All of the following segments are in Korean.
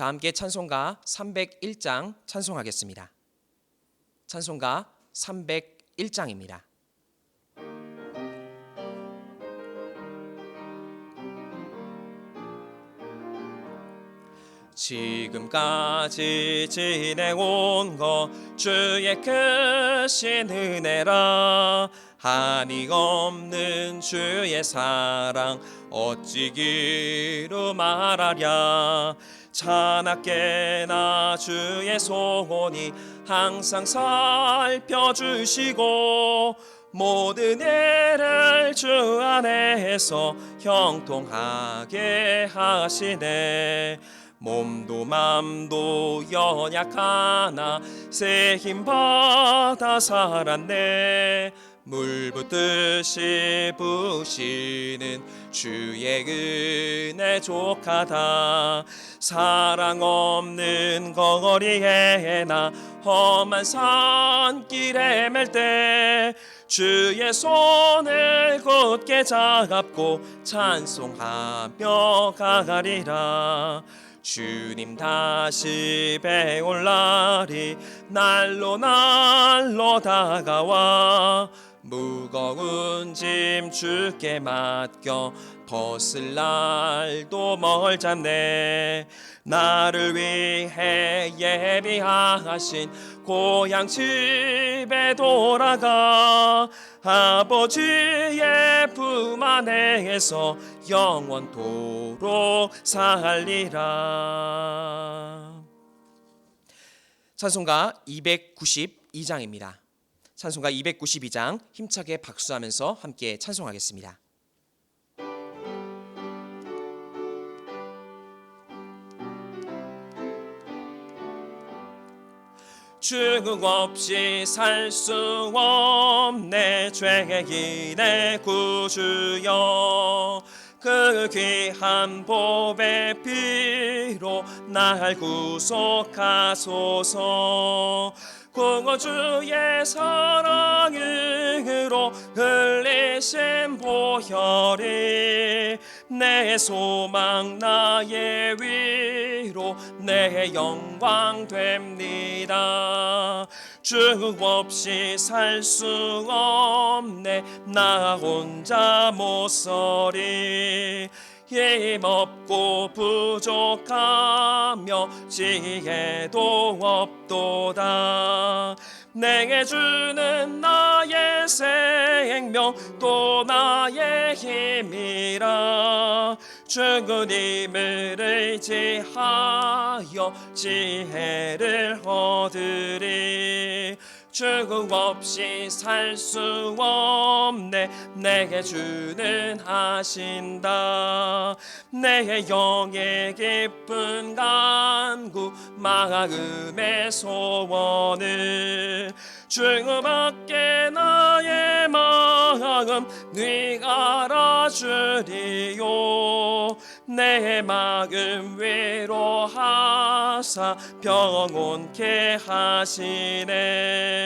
다 함께 찬송가 301장 찬송하겠습니다. 찬송가 301장입니다. 지금까지 지내온 것 주의 크신 은혜라. 한이 없는 주의 사랑 어찌 기루 말하랴. 차납게나 주의 소원이 항상 살펴주시고 모든 일을 주 안에서 형통하게 하시네. 몸도 맘도 연약하나 새 힘 받아 살았네. 물 붓듯이 부시는 주의 은혜 족하다. 사랑 없는 거리에 나 험한 산길에 맬 때 주의 손을 굳게 잡고 찬송하며 가리라. 주님 다시 배올 날이 날로 다가와 무거운 짐 주께 맡겨 벗을 날도 멀잖네. 나를 위해 예비하신 고향 집에 돌아가 아버지의 품 안에서 영원토록 살리라. 찬송가 292장입니다. 찬송가 292장 힘차게 박수하면서 함께 찬송하겠습니다. 죽음 없이 살 수 없네. 죄인의 구주여 그 귀한 보배 피로 날 구속하소서. 구주의 사랑으로 흘리신 보혈이 내 소망 나의 위로 내 영광 됩니다. 주 없이 살 수 없네. 나 혼자 못 서리. 힘없고 부족하며 지혜도 없도다. 내게 주는 나의 생명 또 나의 힘이라. 주님을 의지하여 지혜를 얻으리. 주 없이 살 수 없네. 내게 주는 하신다. 내 영의 깊은 간구 마음의 소원을 주밖에 나의 마음 네가 알아주리요. 내 마음 위로하사 평온케 하시네.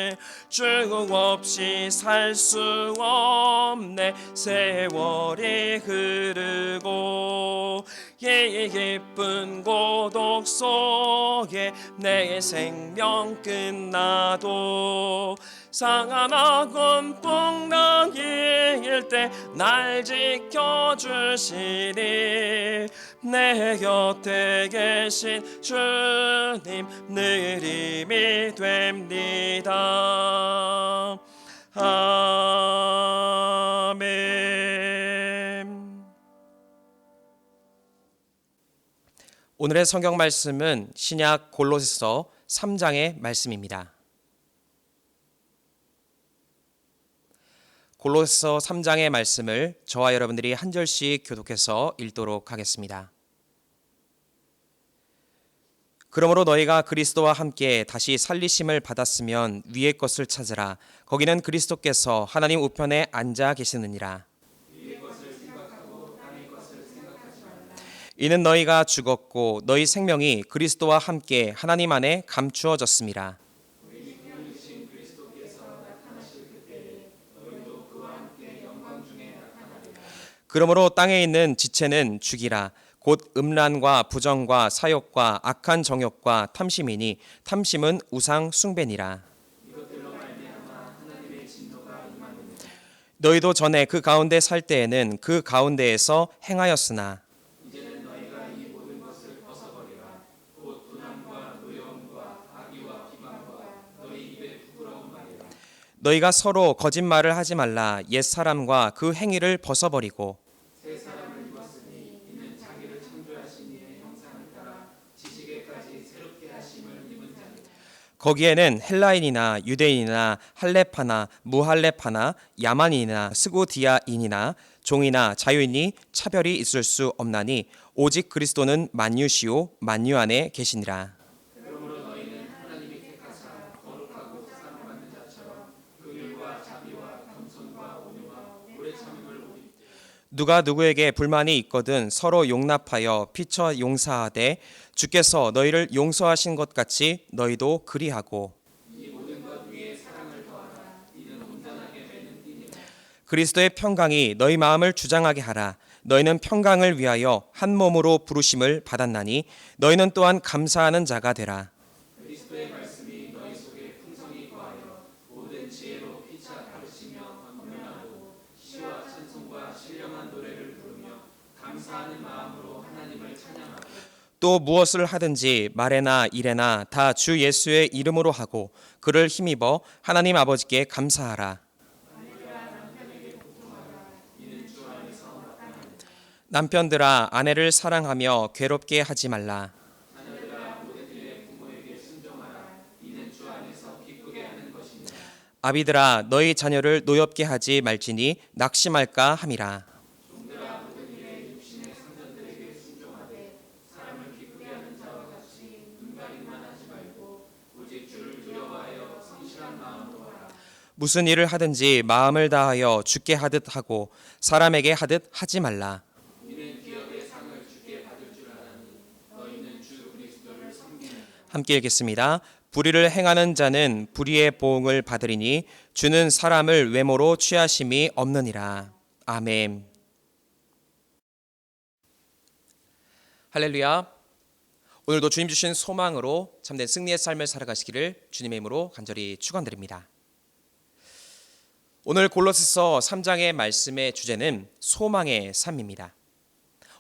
주 없이 살 수 없네. 세월이 흐르고 이 깊은 고독 속에 내 생명 끝나도 상하나건 풍랑일 때 날 지켜주시니 내 곁에 계신 주님 늘 힘이 됩니다. 아멘. 오늘의 성경 말씀은 신약 골로새서 3장의 말씀입니다. 골로새서 3장의 말씀을 저와 여러분들이 한 절씩 교독해서 읽도록 하겠습니다. 그러므로 너희가 그리스도와 함께 다시 살리심을 받았으면 위의 것을 찾으라. 거기는 그리스도께서 하나님 우편에 앉아 계시느니라. 이는 너희가 죽었고 너희 생명이 그리스도와 함께 하나님 안에 감추어졌음이라. 그러므로 땅에 있는 지체는 죽이라. 곧 음란과 부정과 사욕과 악한 정욕과 탐심이니 탐심은 우상 숭배니라. 너희도 전에 그 가운데 살 때에는 그 가운데에서 행하였으나 너희가 서로 거짓말을 하지 말라. 옛사람과 그 행위를 벗어버리고 거기에는 헬라인이나 유대인이나 할레파나 무할레파나 야만인이나 스고디아인이나 종이나 자유인이 차별이 있을 수 없나니 오직 그리스도는 만유시요 만유 안에 계시니라. 누가 누구에게 불만이 있거든 서로 용납하여 피처 용서하되 주께서 너희를 용서하신 것 같이 너희도 그리하고 그리스도의 평강이 너희 마음을 주장하게 하라. 너희는 평강을 위하여 한 몸으로 부르심을 받았나니 너희는 또한 감사하는 자가 되라. 또 무엇을 하든지 말에나 일에나 다 주 예수의 이름으로 하고 그를 힘입어 하나님 아버지께 감사하라. 남편들아 아내를 사랑하며 괴롭게 하지 말라. 아비들아 너희 자녀를 노엽게 하지 말지니 낙심할까 함이라. 무슨 일을 하든지 마음을 다하여 주께 하듯 하고 사람에게 하듯 하지 말라. 함께 읽겠습니다. 불의를 행하는 자는 불의의 보응을 받으리니 주는 사람을 외모로 취하심이 없느니라. 아멘. 할렐루야. 오늘도 주님 주신 소망으로 참된 승리의 삶을 살아가시기를 주님의 이름으로 간절히 축원드립니다. 오늘 골로새서 3장의 말씀의 주제는 소망의 삶입니다.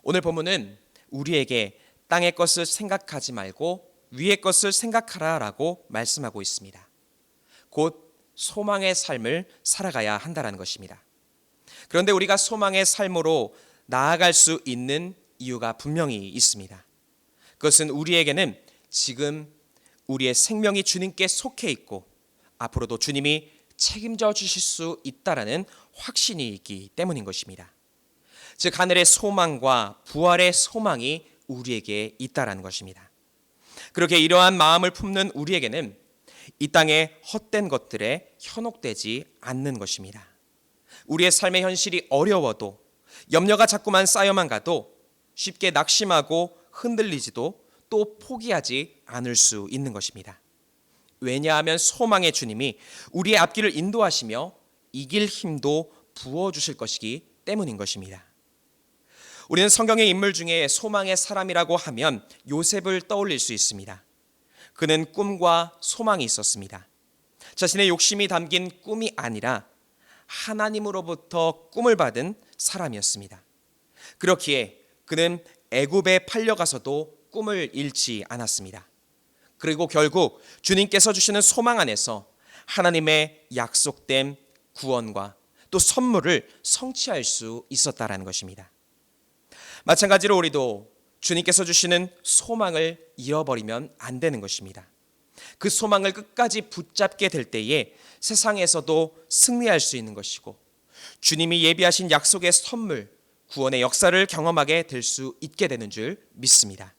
오늘 본문은 우리에게 땅의 것을 생각하지 말고 위의 것을 생각하라라고 말씀하고 있습니다. 곧 소망의 삶을 살아가야 한다는 것입니다. 그런데 우리가 소망의 삶으로 나아갈 수 있는 이유가 분명히 있습니다. 그것은 우리에게는 지금 우리의 생명이 주님께 속해 있고 앞으로도 주님이 책임져 주실 수 있다라는 확신이 있기 때문인 것입니다. 즉 하늘의 소망과 부활의 소망이 우리에게 있다라는 것입니다. 그렇게 이러한 마음을 품는 우리에게는 이 땅의 헛된 것들에 현혹되지 않는 것입니다. 우리의 삶의 현실이 어려워도 염려가 자꾸만 쌓여만 가도 쉽게 낙심하고 흔들리지도 또 포기하지 않을 수 있는 것입니다. 왜냐하면 소망의 주님이 우리의 앞길을 인도하시며 이길 힘도 부어주실 것이기 때문인 것입니다. 우리는 성경의 인물 중에 소망의 사람이라고 하면 요셉을 떠올릴 수 있습니다. 그는 꿈과 소망이 있었습니다. 자신의 욕심이 담긴 꿈이 아니라 하나님으로부터 꿈을 받은 사람이었습니다. 그렇기에 그는 애굽에 팔려가서도 꿈을 잃지 않았습니다. 그리고 결국 주님께서 주시는 소망 안에서 하나님의 약속된 구원과 또 선물을 성취할 수 있었다라는 것입니다. 마찬가지로 우리도 주님께서 주시는 소망을 잃어버리면 안 되는 것입니다. 그 소망을 끝까지 붙잡게 될 때에 세상에서도 승리할 수 있는 것이고 주님이 예비하신 약속의 선물, 구원의 역사를 경험하게 될 수 있게 되는 줄 믿습니다.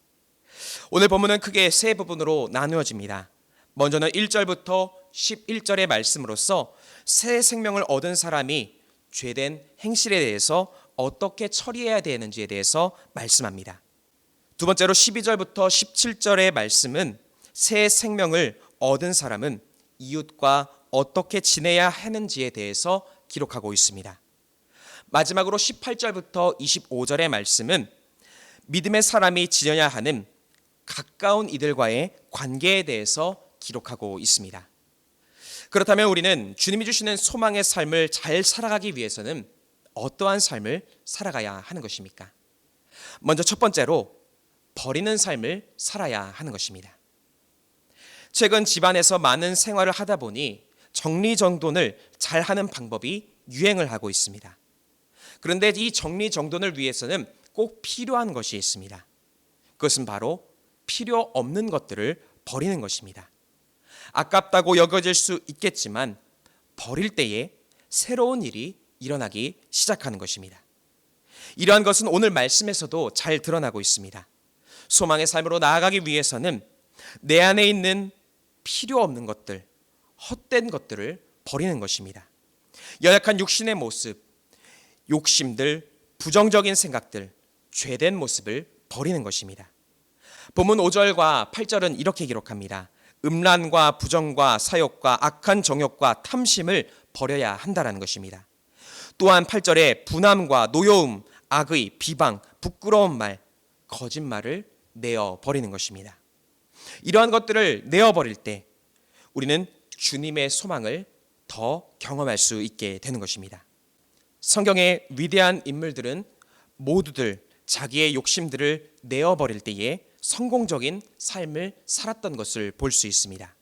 오늘 본문은 크게 세 부분으로 나누어집니다. 먼저는 1절부터 11절의 말씀으로서 새 생명을 얻은 사람이 죄된 행실에 대해서 어떻게 처리해야 되는지에 대해서 말씀합니다. 두 번째로 12절부터 17절의 말씀은 새 생명을 얻은 사람은 이웃과 어떻게 지내야 하는지에 대해서 기록하고 있습니다. 마지막으로 18절부터 25절의 말씀은 믿음의 사람이 지녀야 하는 가까운 이들과의 관계에 대해서 기록하고 있습니다. 그렇다면 우리는 주님이 주시는 소망의 삶을 잘 살아가기 위해서는 어떠한 삶을 살아가야 하는 것입니까? 먼저 첫 번째로 버리는 삶을 살아야 하는 것입니다. 최근 집안에서 많은 생활을 하다 보니 정리정돈을 잘하는 방법이 유행을 하고 있습니다. 그런데 이 정리정돈을 위해서는 꼭 필요한 것이 있습니다. 그것은 바로 필요 없는 것들을 버리는 것입니다. 아깝다고 여겨질 수 있겠지만 버릴 때에 새로운 일이 일어나기 시작하는 것입니다. 이러한 것은 오늘 말씀에서도 잘 드러나고 있습니다. 소망의 삶으로 나아가기 위해서는 내 안에 있는 필요 없는 것들, 헛된 것들을 버리는 것입니다. 연약한 육신의 모습, 욕심들, 부정적인 생각들, 죄된 모습을 버리는 것입니다. 본문 5절과 8절은 이렇게 기록합니다. 음란과 부정과 사욕과 악한 정욕과 탐심을 버려야 한다는 것입니다. 또한 8절에 분함과 노여움, 악의, 비방, 부끄러운 말, 거짓말을 내어버리는 것입니다. 이러한 것들을 내어버릴 때 우리는 주님의 소망을 더 경험할 수 있게 되는 것입니다. 성경의 위대한 인물들은 모두들 자기의 욕심들을 내어버릴 때에 성공적인 삶을 살았던 것을 볼 수 있습니다.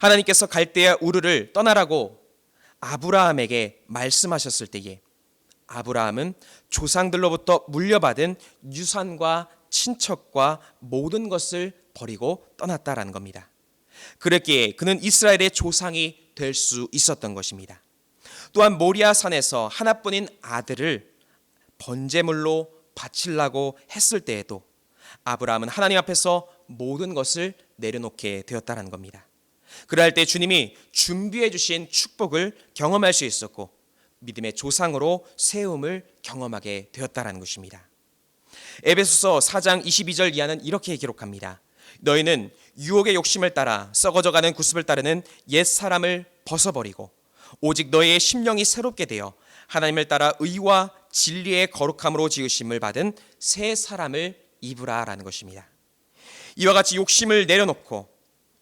하나님께서 갈대아 우르를 떠나라고 아브라함에게 말씀하셨을 때에 아브라함은 조상들로부터 물려받은 유산과 친척과 모든 것을 버리고 떠났다라는 겁니다. 그랬기에 그는 이스라엘의 조상이 될 수 있었던 것입니다. 또한 모리아 산에서 하나뿐인 아들을 번제물로 바치려고 했을 때에도 아브라함은 하나님 앞에서 모든 것을 내려놓게 되었다는 겁니다. 그럴 때 주님이 준비해 주신 축복을 경험할 수 있었고 믿음의 조상으로 세움을 경험하게 되었다는 것입니다. 에베소서 4장 22절 이하는 이렇게 기록합니다. 너희는 유혹의 욕심을 따라 썩어져가는 구습을 따르는 옛 사람을 벗어버리고 오직 너희의 심령이 새롭게 되어 하나님을 따라 의와 진리의 거룩함으로 지으심을 받은 새 사람을 입으라라는 것입니다. 이와 같이 욕심을 내려놓고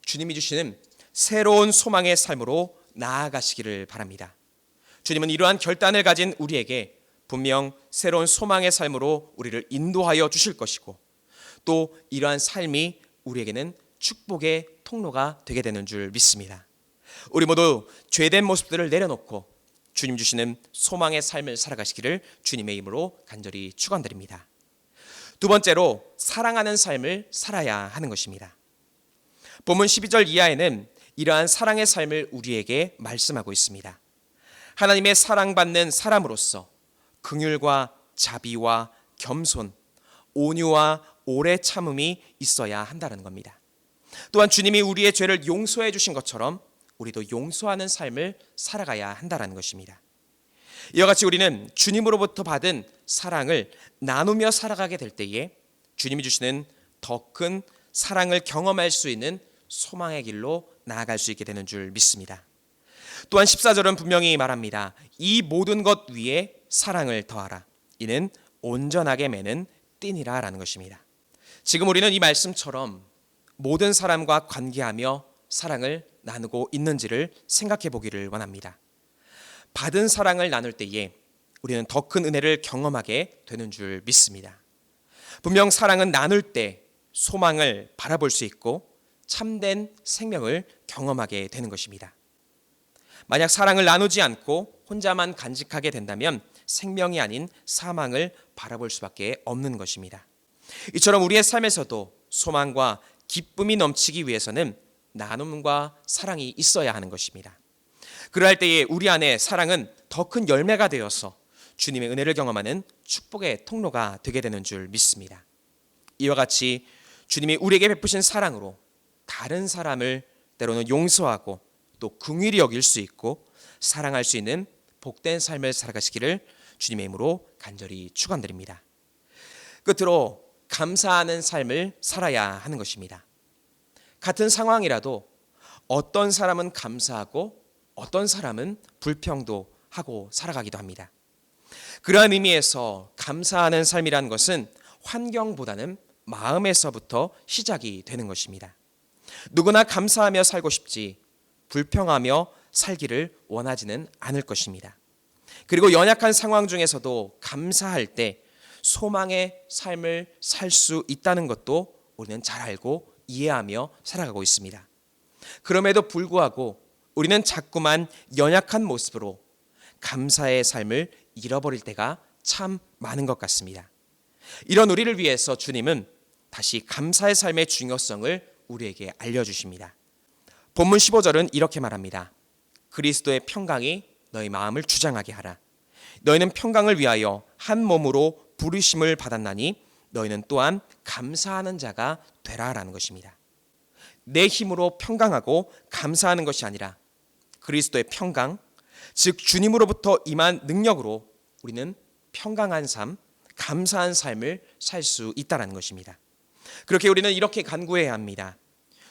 주님이 주시는 새로운 소망의 삶으로 나아가시기를 바랍니다. 주님은 이러한 결단을 가진 우리에게 분명 새로운 소망의 삶으로 우리를 인도하여 주실 것이고 또 이러한 삶이 우리에게는 축복의 통로가 되게 되는 줄 믿습니다. 우리 모두 죄된 모습들을 내려놓고 주님 주시는 소망의 삶을 살아가시기를 주님의 이름으로 간절히 축원드립니다. 두 번째로 사랑하는 삶을 살아야 하는 것입니다. 본문 12절 이하에는 이러한 사랑의 삶을 우리에게 말씀하고 있습니다. 하나님의 사랑받는 사람으로서 긍휼과 자비와 겸손, 온유와 오래 참음이 있어야 한다는 겁니다. 또한 주님이 우리의 죄를 용서해 주신 것처럼 우리도 용서하는 삶을 살아가야 한다는 것입니다. 이와 같이 우리는 주님으로부터 받은 사랑을 나누며 살아가게 될 때에 주님이 주시는 더 큰 사랑을 경험할 수 있는 소망의 길로 나아갈 수 있게 되는 줄 믿습니다. 또한 14절은 분명히 말합니다. 이 모든 것 위에 사랑을 더하라. 이는 온전하게 매는 띠니라 라는 것입니다. 지금 우리는 이 말씀처럼 모든 사람과 관계하며 사랑을 나누고 있는지를 생각해 보기를 원합니다. 받은 사랑을 나눌 때에 우리는 더 큰 은혜를 경험하게 되는 줄 믿습니다. 분명 사랑은 나눌 때 소망을 바라볼 수 있고 참된 생명을 경험하게 되는 것입니다. 만약 사랑을 나누지 않고 혼자만 간직하게 된다면 생명이 아닌 사망을 바라볼 수밖에 없는 것입니다. 이처럼 우리의 삶에서도 소망과 기쁨이 넘치기 위해서는 나눔과 사랑이 있어야 하는 것입니다. 그러할 때에 우리 안에 사랑은 더 큰 열매가 되어서 주님의 은혜를 경험하는 축복의 통로가 되게 되는 줄 믿습니다. 이와 같이 주님이 우리에게 베푸신 사랑으로 다른 사람을 때로는 용서하고 또 긍휼히 여길 수 있고 사랑할 수 있는 복된 삶을 살아가시기를 주님의 이름으로 간절히 축원드립니다. 끝으로 감사하는 삶을 살아야 하는 것입니다. 같은 상황이라도 어떤 사람은 감사하고 어떤 사람은 불평도 하고 살아가기도 합니다. 그러한 의미에서 감사하는 삶이라는 것은 환경보다는 마음에서부터 시작이 되는 것입니다. 누구나 감사하며 살고 싶지 불평하며 살기를 원하지는 않을 것입니다. 그리고 연약한 상황 중에서도 감사할 때 소망의 삶을 살 수 있다는 것도 우리는 잘 알고 이해하며 살아가고 있습니다. 그럼에도 불구하고 우리는 자꾸만 연약한 모습으로 감사의 삶을 잃어버릴 때가 참 많은 것 같습니다. 이런 우리를 위해서 주님은 다시 감사의 삶의 중요성을 우리에게 알려주십니다. 본문 15절은 이렇게 말합니다. 그리스도의 평강이 너희 마음을 주장하게 하라. 너희는 평강을 위하여 한 몸으로 부르심을 받았나니 너희는 또한 감사하는 자가 되라라는 것입니다. 내 힘으로 평강하고 감사하는 것이 아니라 그리스도의 평강, 즉 주님으로부터 임한 능력으로 우리는 평강한 삶, 감사한 삶을 살 수 있다는 것입니다. 그렇게 우리는 이렇게 간구해야 합니다.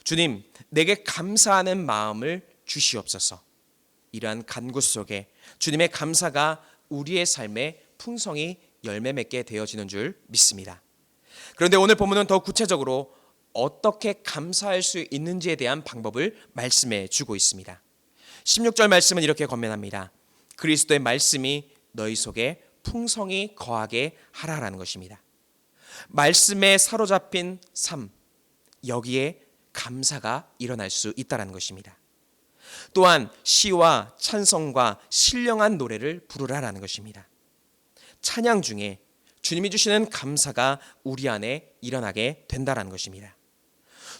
주님, 내게 감사하는 마음을 주시옵소서. 이러한 간구 속에 주님의 감사가 우리의 삶에 풍성히 열매 맺게 되어지는 줄 믿습니다. 그런데 오늘 본문은 더 구체적으로 어떻게 감사할 수 있는지에 대한 방법을 말씀해 주고 있습니다. 16절 말씀은 이렇게 권면합니다. 그리스도의 말씀이 너희 속에 풍성히 거하게 하라라는 것입니다. 말씀에 사로잡힌 삶, 여기에 감사가 일어날 수 있다는 것입니다. 또한 시와 찬송과 신령한 노래를 부르라라는 것입니다. 찬양 중에 주님이 주시는 감사가 우리 안에 일어나게 된다는 것입니다.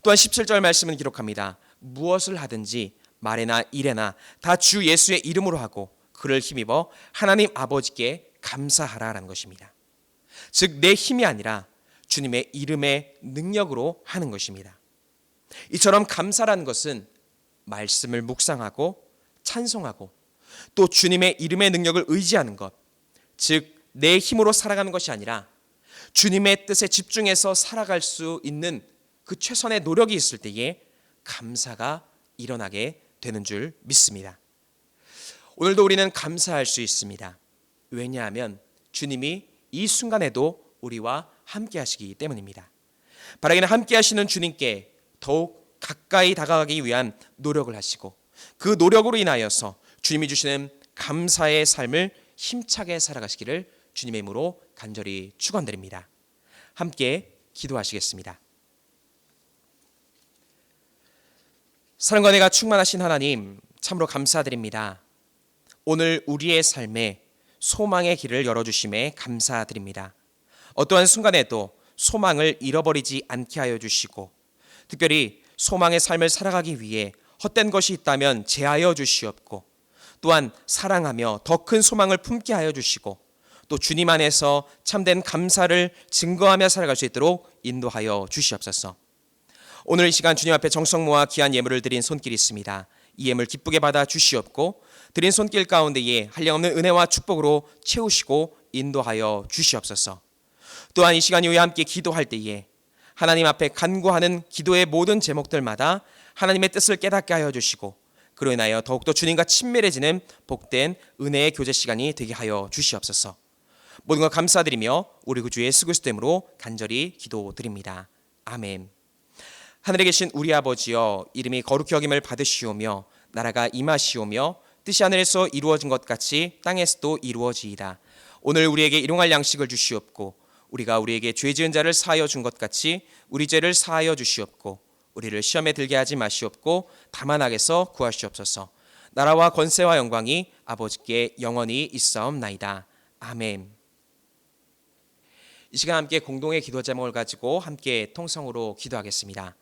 또한 17절 말씀은 기록합니다. 무엇을 하든지 말에나 일에나 다 주 예수의 이름으로 하고 그를 힘입어 하나님 아버지께 감사하라라는 것입니다. 즉 내 힘이 아니라 주님의 이름의 능력으로 하는 것입니다. 이처럼 감사라는 것은 말씀을 묵상하고 찬송하고 또 주님의 이름의 능력을 의지하는 것, 즉 내 힘으로 살아가는 것이 아니라 주님의 뜻에 집중해서 살아갈 수 있는 그 최선의 노력이 있을 때에 감사가 일어나게 되는 줄 믿습니다. 오늘도 우리는 감사할 수 있습니다. 왜냐하면 주님이 이 순간에도 우리와 함께 하시기 때문입니다. 바라기는 함께 하시는 주님께 더욱 가까이 다가가기 위한 노력을 하시고 그 노력으로 인하여서 주님이 주시는 감사의 삶을 힘차게 살아가시기를 주님의 이름으로 간절히 축원드립니다. 함께 기도하시겠습니다. 사랑과 은혜가 충만하신 하나님, 참으로 감사드립니다. 오늘 우리의 삶에 소망의 길을 열어주심에 감사드립니다. 어떠한 순간에도 소망을 잃어버리지 않게 하여 주시고 특별히 소망의 삶을 살아가기 위해 헛된 것이 있다면 제하여 주시옵고 또한 사랑하며 더 큰 소망을 품게 하여 주시고 또 주님 안에서 참된 감사를 증거하며 살아갈 수 있도록 인도하여 주시옵소서. 오늘 이 시간 주님 앞에 정성 모아 귀한 예물을 드린 손길이 있습니다. 이 예물 기쁘게 받아 주시옵고 드린 손길 가운데에 한량없는 은혜와 축복으로 채우시고 인도하여 주시옵소서. 또한 이 시간 이후에 함께 기도할 때에 하나님 앞에 간구하는 기도의 모든 제목들마다 하나님의 뜻을 깨닫게 하여 주시고 그로 인하여 더욱더 주님과 친밀해지는 복된 은혜의 교제 시간이 되게 하여 주시옵소서. 모든 것 감사드리며 우리 구주 예수 그리스도 이름으로 간절히 기도드립니다. 아멘. 하늘에 계신 우리 아버지여, 이름이 거룩히 여김을 받으시오며 나라가 임하시오며 뜻이 하늘에서 이루어진 것 같이 땅에서도 이루어지이다. 오늘 우리에게 일용할 양식을 주시옵고 우리가 우리에게 죄 지은 자를 사하여 준 것 같이 우리 죄를 사하여 주시옵고 우리를 시험에 들게 하지 마시옵고 다만 악에서 구하시옵소서. 나라와 권세와 영광이 아버지께 영원히 있사옵나이다. 아멘. 이 시간 함께 공동의 기도 제목을 가지고 함께 통성으로 기도하겠습니다.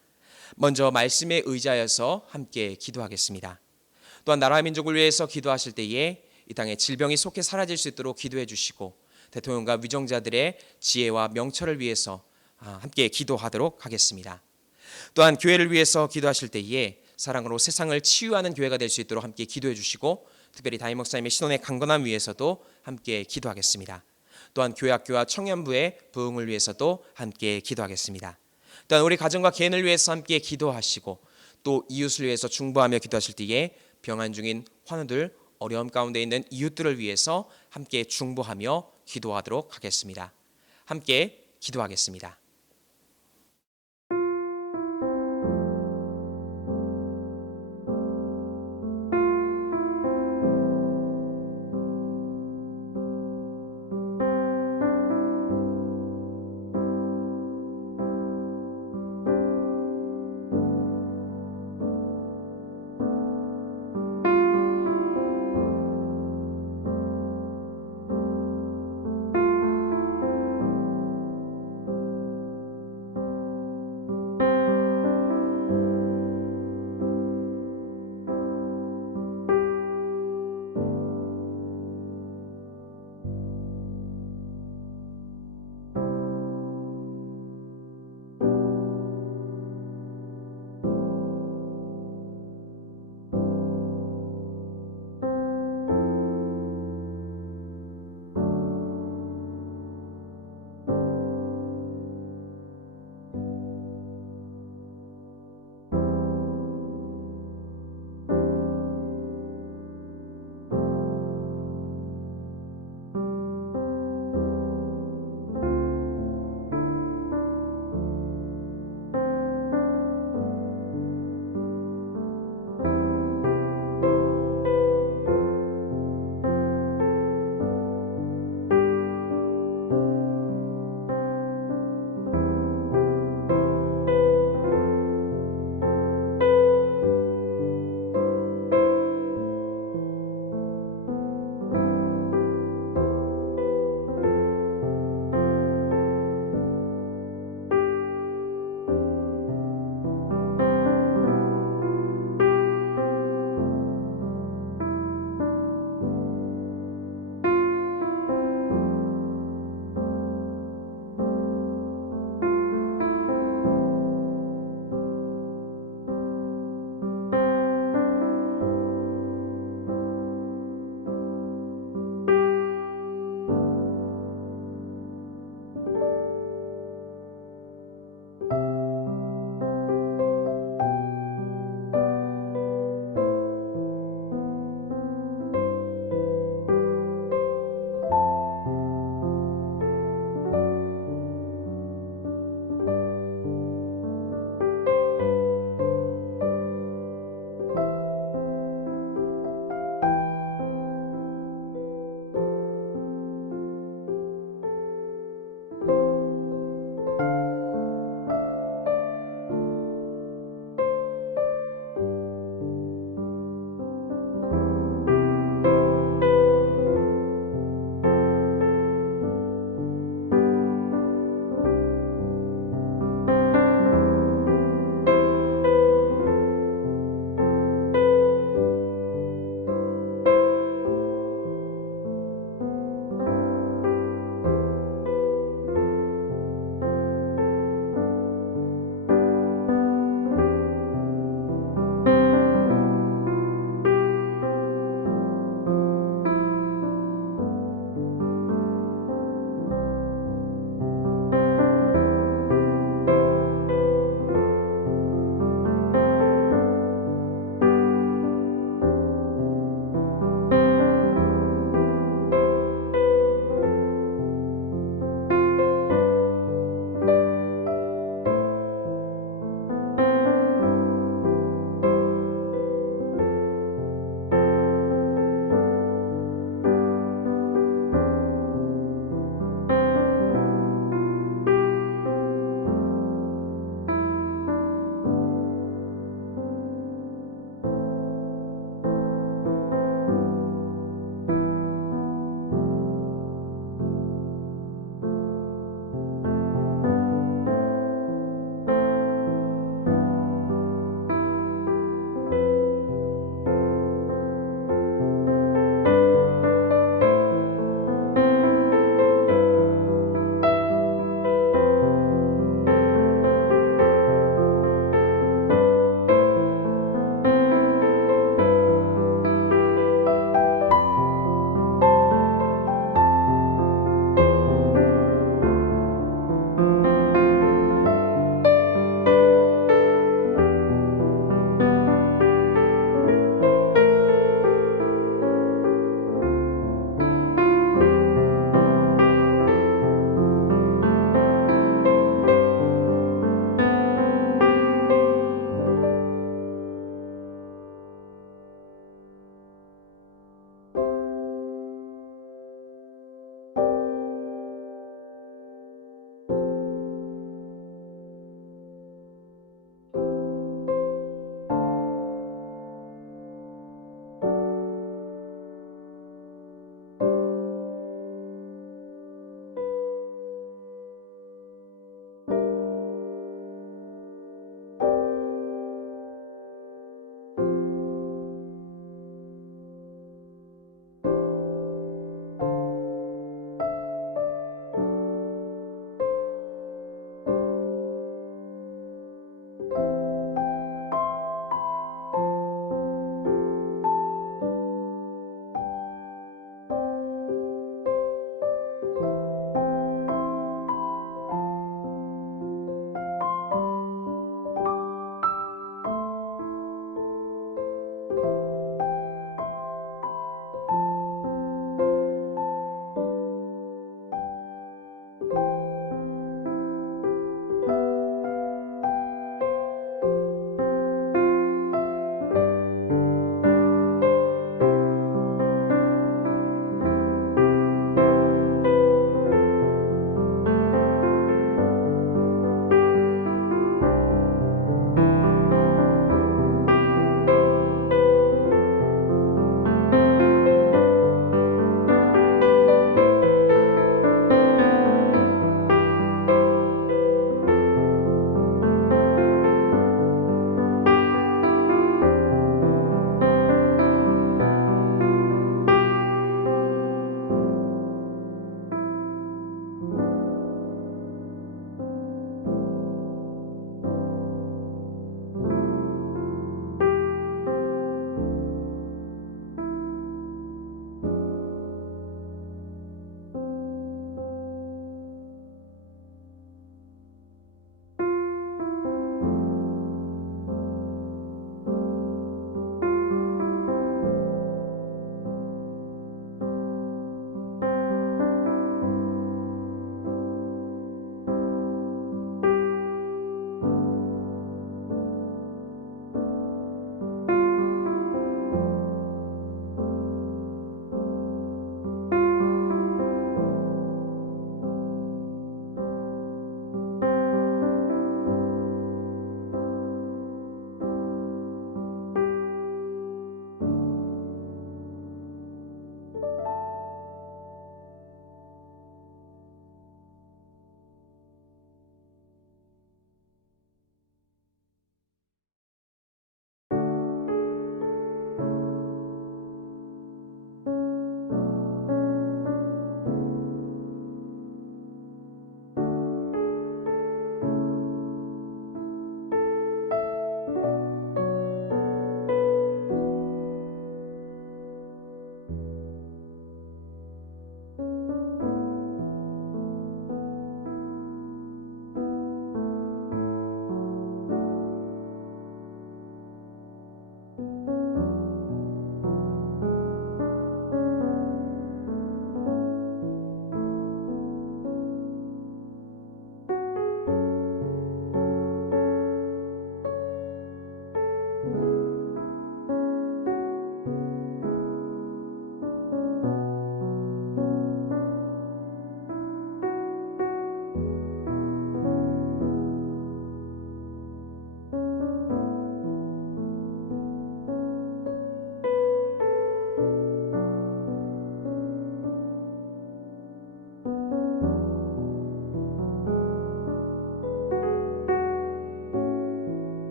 먼저 말씀에 의지하여서 함께 기도하겠습니다. 또한 나라와 민족을 위해서 기도하실 때에 이 땅에 질병이 속히 사라질 수 있도록 기도해 주시고 대통령과 위정자들의 지혜와 명철을 위해서 함께 기도하도록 하겠습니다. 또한 교회를 위해서 기도하실 때에 사랑으로 세상을 치유하는 교회가 될 수 있도록 함께 기도해 주시고 특별히 담임 목사님의 신혼의 강건함 위해서도 함께 기도하겠습니다. 또한 교회 학교와 청년부의 부흥을 위해서도 함께 기도하겠습니다. 또한 우리 가정과 개인을 위해서 함께 기도하시고 또 이웃을 위해서 중보하며 기도하실 때에 병환 중인 환우들, 어려움 가운데 있는 이웃들을 위해서 함께 중보하며 기도하도록 하겠습니다. 함께 기도하겠습니다.